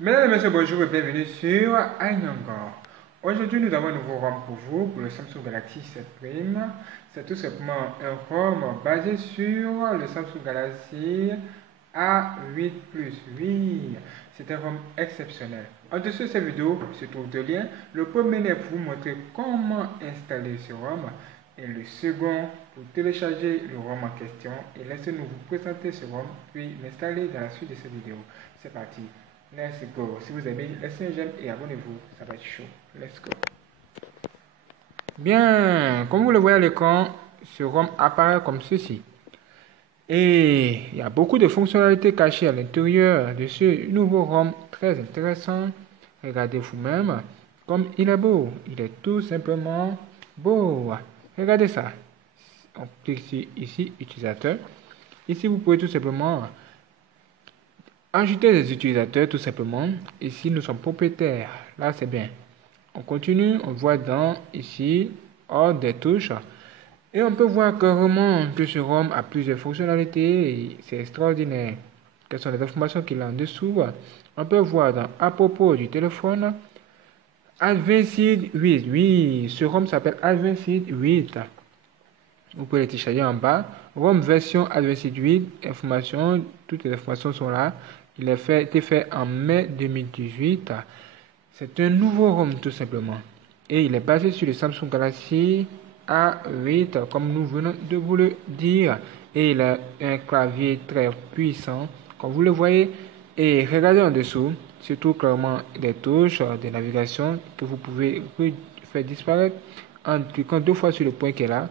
Mesdames et messieurs, bonjour et bienvenue sur iNumber. Aujourd'hui, nous avons un nouveau ROM pour vous, pour le Samsung Galaxy 7 Prime. C'est tout simplement un ROM basé sur le Samsung Galaxy A8 Plus. Oui, c'est un ROM exceptionnel. En dessous de cette vidéo se trouvent deux liens. Le premier est pour vous montrer comment installer ce ROM et le second pour télécharger le ROM en question. Et laissez-nous vous présenter ce ROM puis l'installer dans la suite de cette vidéo. C'est parti. Let's go. Si vous aimez, laissez un j'aime et abonnez-vous. Ça va être chaud. Let's go. Bien, comme vous le voyez à l'écran, ce ROM apparaît comme ceci. Et il y a beaucoup de fonctionnalités cachées à l'intérieur de ce nouveau ROM très intéressant. Regardez vous-même comme il est beau. Il est tout simplement beau. Regardez ça. On clique ici, utilisateur. Ici, vous pouvez tout simplement ajouter des utilisateurs tout simplement. Ici, nous sommes propriétaires. Là, c'est bien. On continue. On voit dans ici, hors des touches. Et on peut voir carrément que ce ROM a plusieurs fonctionnalités. C'est extraordinaire. Quelles sont les informations qu'il a en dessous? On peut voir dans à propos du téléphone. Advanced 8. Oui, ce ROM s'appelle Advanced 8. Vous pouvez le télécharger en bas. ROM version Advanced 8. Informations, toutes les informations sont là. Il a été fait en mai 2018. C'est un nouveau ROM tout simplement. Et il est basé sur le Samsung Galaxy A8 comme nous venons de vous le dire. Et il a un clavier très puissant comme vous le voyez. Et regardez en dessous, c'est tout clairement des touches de navigation que vous pouvez faire disparaître en cliquant deux fois sur le point qui est là.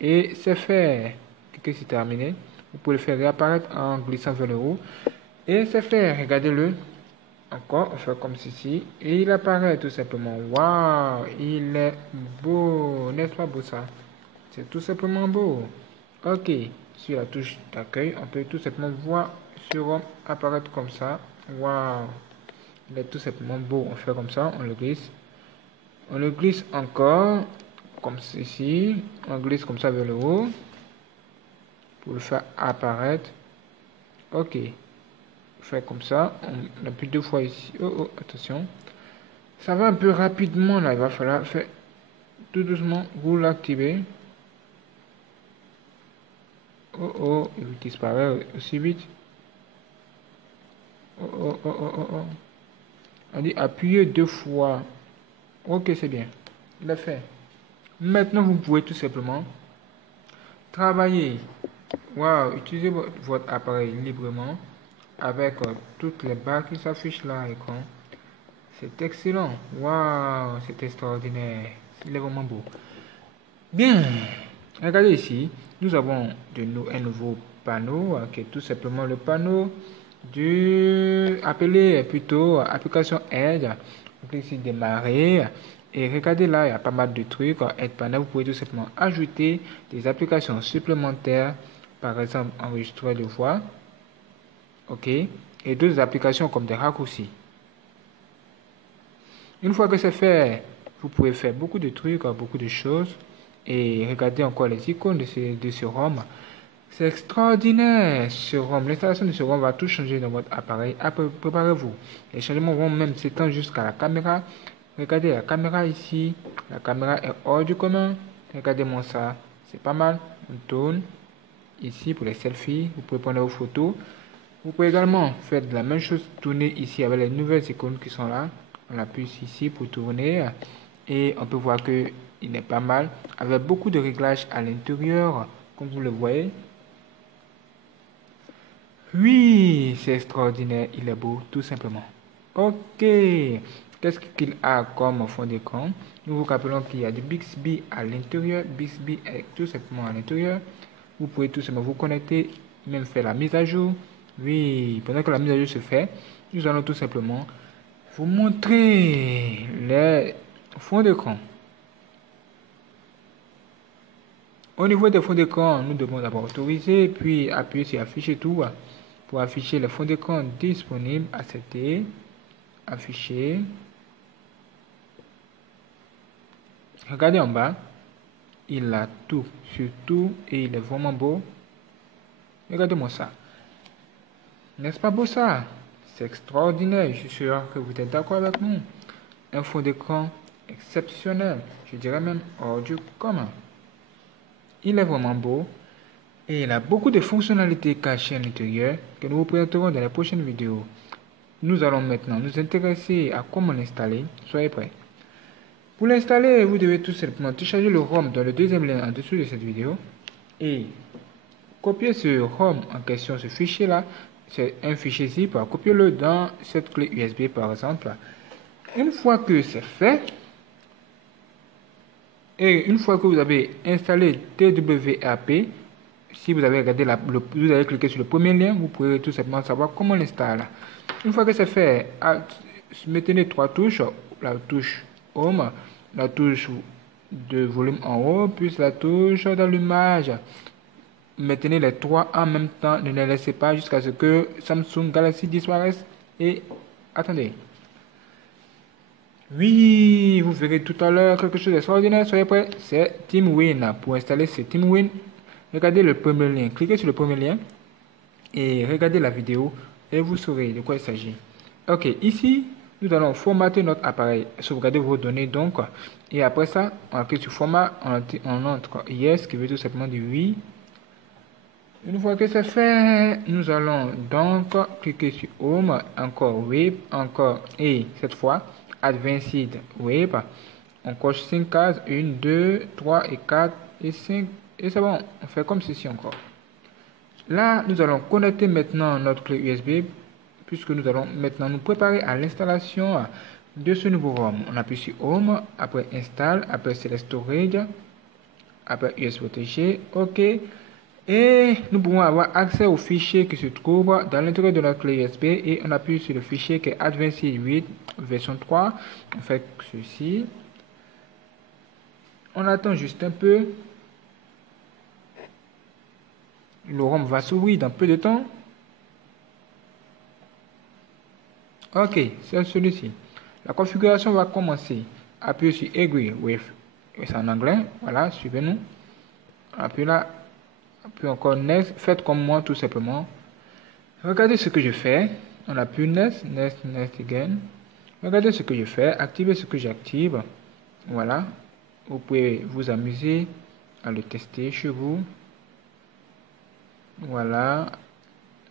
Et c'est fait. Que c'est terminé. Vous pouvez le faire réapparaître en glissant vers le haut. Et c'est fait. Regardez-le. Encore, on fait comme ceci. Et il apparaît tout simplement. Waouh, il est beau. N'est-ce pas beau ça? C'est tout simplement beau. Ok. Sur la touche d'accueil, on peut tout simplement voir sur ROM apparaître comme ça. Waouh. Il est tout simplement beau. On fait comme ça. On le glisse. On le glisse encore. Comme ceci. On glisse comme ça vers le haut. Pour le faire apparaître. Ok. Faire comme ça, on appuie deux fois ici. Oh, attention. Ça va un peu rapidement là, il va falloir faire tout doucement, vous l'activez. Oh, il disparaît aussi vite. Oh. On dit appuyez deux fois. Ok, c'est bien. Il est fait. Maintenant, vous pouvez tout simplement travailler. Waouh, utilisez votre appareil librement avec toutes les barres qui s'affichent là à l'écran. C'est excellent. Waouh, c'est extraordinaire. Il est vraiment beau. Bien. Regardez ici. Nous avons un nouveau panneau qui est tout simplement le panneau appelé plutôt application aide. On clique ici démarrer. Et regardez là, il y a pas mal de trucs. Aide panneau, vous pouvez tout simplement ajouter des applications supplémentaires. Par exemple, enregistrer de voix. OK. Et d'autres applications comme des raccourcis. Une fois que c'est fait, vous pouvez faire beaucoup de trucs, beaucoup de choses. Et regardez encore les icônes de ce ROM. C'est extraordinaire ce ROM. L'installation de ce ROM va tout changer dans votre appareil. Préparez-vous. Les changements vont même s'étendre jusqu'à la caméra. Regardez la caméra ici. La caméra est hors du commun. Regardez-moi ça. C'est pas mal. On tourne. Ici pour les selfies. Vous pouvez prendre vos photos. Vous pouvez également faire de la même chose. Tourner ici avec les nouvelles icônes qui sont là. On appuie ici pour tourner et on peut voir que il est pas mal avec beaucoup de réglages à l'intérieur comme vous le voyez. Oui, c'est extraordinaire, il est beau tout simplement. Ok, qu'est-ce qu'il a comme fond d'écran? Nous vous rappelons qu'il y a du Bixby à l'intérieur. Bixby est tout simplement à l'intérieur. Vous pouvez tout simplement vous connecter, même faire la mise à jour. Oui, pendant que la mise à jour se fait, nous allons tout simplement vous montrer les fonds d'écran. Au niveau des fonds d'écran, nous devons d'abord autoriser, puis appuyer sur afficher tout pour afficher les fonds d'écran disponibles. Accepter, afficher. Regardez en bas, il a tout sur tout et il est vraiment beau. Regardez-moi ça. N'est-ce pas beau ça? C'est extraordinaire, je suis sûr que vous êtes d'accord avec nous. Un fond d'écran exceptionnel, je dirais même hors du commun. Il est vraiment beau et il a beaucoup de fonctionnalités cachées à l'intérieur que nous vous présenterons dans les prochaines vidéos. Nous allons maintenant nous intéresser à comment l'installer. Soyez prêts. Pour l'installer, vous devez tout simplement télécharger le ROM dans le deuxième lien en dessous de cette vidéo et copier ce ROM en question, ce fichier-là. C'est un fichier zip, copiez-le dans cette clé USB par exemple. Une fois que c'est fait, et une fois que vous avez installé TWRP, si vous avez regardé vous avez cliqué sur le premier lien, vous pourrez tout simplement savoir comment l'installer. Une fois que c'est fait, mettez les trois touches, la touche Home, la touche de volume en haut, puis la touche d'allumage. Maintenez les trois en même temps, ne les laissez pas jusqu'à ce que Samsung Galaxy disparaisse. Et attendez. Oui, vous verrez tout à l'heure quelque chose d'extraordinaire. Soyez prêts. C'est TeamWin. Pour installer ce TeamWin, regardez le premier lien. Cliquez sur le premier lien et regardez la vidéo et vous saurez de quoi il s'agit. Ok, ici, nous allons formater notre appareil, sauvegarder vos données donc. Et après ça, on clique sur format, on entre yes, qui veut tout simplement dire oui. Une fois que c'est fait, nous allons donc cliquer sur Home, encore Web, encore et cette fois Advanced Web. On coche 5 cases, 1, 2, 3 et 4 et 5 et c'est bon, on fait comme ceci encore. Là, nous allons connecter maintenant notre clé USB puisque nous allons maintenant nous préparer à l'installation de ce nouveau ROM. On appuie sur Home, après Install, après Select Storage, après USB protégé, OK. Et nous pouvons avoir accès au fichier qui se trouve dans l'intérieur de notre clé USB et on appuie sur le fichier qui est Advanced 8 version 3. On fait ceci. On attend juste un peu. Le ROM va s'ouvrir dans peu de temps. Ok, c'est celui-ci. La configuration va commencer. Appuyez sur Agree with. C'est en anglais. Voilà, suivez-nous. Appuyez là. Puis encore Next, faites comme moi tout simplement. Regardez ce que je fais. On appuie Next, Next, Next again. Regardez ce que je fais. Activez ce que j'active. Voilà. Vous pouvez vous amuser à le tester chez vous. Voilà.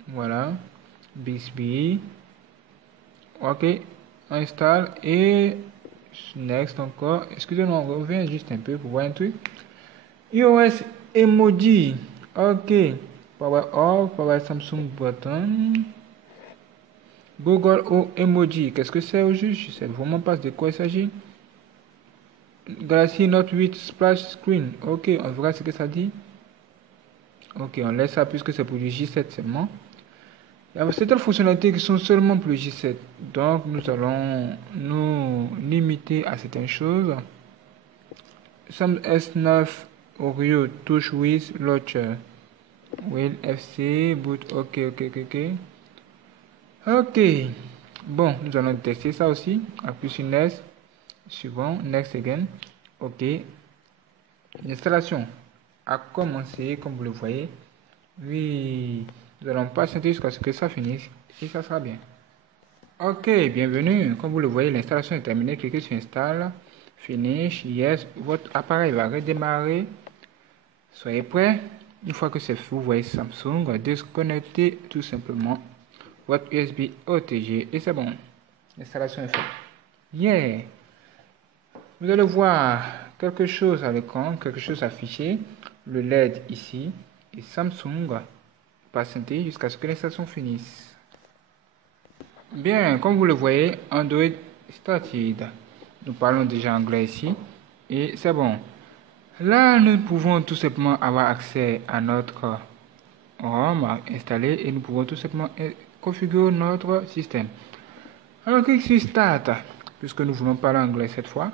Voilà. Bixby. Ok. Installe et Next encore. Excusez-moi, on revient juste un peu pour voir un truc. iOS Emoji. Ok. Power off, Power Samsung button. Google O Emoji. Qu'est-ce que c'est au juste? Je sais vraiment pas de quoi il s'agit. Galaxy Note 8 Splash Screen. Ok, on verra ce que ça dit. Ok, on laisse ça puisque c'est pour le J7 seulement. Il y a certaines fonctionnalités qui sont seulement pour le J7. Donc nous allons nous limiter à certaines choses. Sam S9 Oreo Touch with Launcher. Will FC boot. Ok. Ok. Bon, nous allons tester ça aussi. Appuie sur Next. Suivant. Next again. Ok. L'installation a commencé, comme vous le voyez. Oui. Nous allons patienter jusqu'à ce que ça finisse. Et ça sera bien. Ok, bienvenue. Comme vous le voyez, l'installation est terminée. Cliquez sur Install. Finish. Yes. Votre appareil va redémarrer. Soyez prêts. Une fois que c'est fait, vous voyez Samsung, déconnectez tout simplement votre USB OTG et c'est bon. L'installation est faite. Yeah! Vous allez voir quelque chose à l'écran, quelque chose affiché, le LED ici et Samsung. Patientez jusqu'à ce que l'installation finisse. Bien, comme vous le voyez, Android started. Nous parlons déjà anglais ici et c'est bon. Là, nous pouvons tout simplement avoir accès à notre ROM installé et nous pouvons tout simplement configurer notre système. Alors, clique sur Start, puisque nous voulons parler anglais cette fois.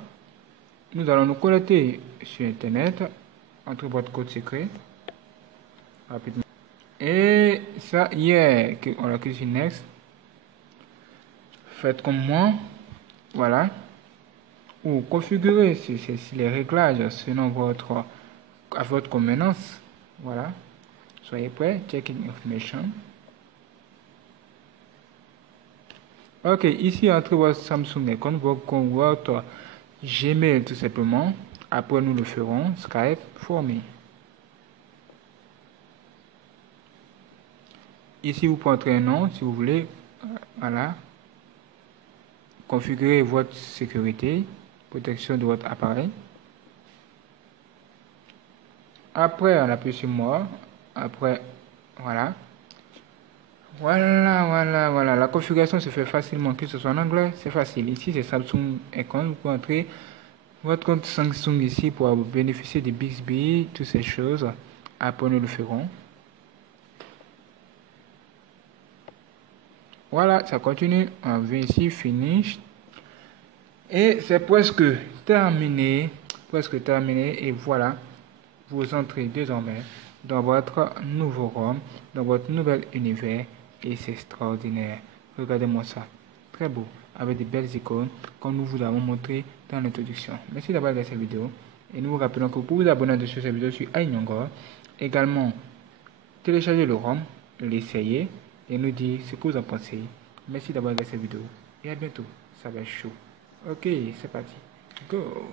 Nous allons nous connecter sur Internet, entre votre code secret, rapidement. Et ça y est, on a cliqué sur Next. Faites comme moi, voilà. Ou configurer les réglages selon à votre convenance. Voilà. Soyez prêts. Checking information. Ok, ici, entrez votre Samsung Account, votre Gmail tout simplement. Après, nous le ferons. Skype for me. Ici, vous prendrez un nom si vous voulez. Voilà. Configurez votre sécurité, protection de votre appareil. Après, on appuie sur moi. Après, voilà. Voilà. La configuration se fait facilement, que ce soit en anglais, c'est facile. Ici, c'est Samsung Account. Vous pouvez entrer votre compte Samsung ici pour bénéficier des Bixby, toutes ces choses. Après, nous le ferons. Voilà, ça continue. On vient ici, finish. Et c'est presque terminé. Presque terminé. Et voilà, vous entrez désormais dans votre nouveau ROM, dans votre nouvel univers. Et c'est extraordinaire. Regardez-moi ça. Très beau. Avec des belles icônes, comme nous vous avons montré dans l'introduction. Merci d'avoir regardé cette vidéo. Et nous vous rappelons que vous pouvez vous abonner sur cette vidéo sur iNyongo. Également, télécharger le ROM, l'essayer et nous dire ce que vous en pensez. Merci d'avoir regardé cette vidéo. Et à bientôt. Ça va être chaud. Ok, c'est parti. Go!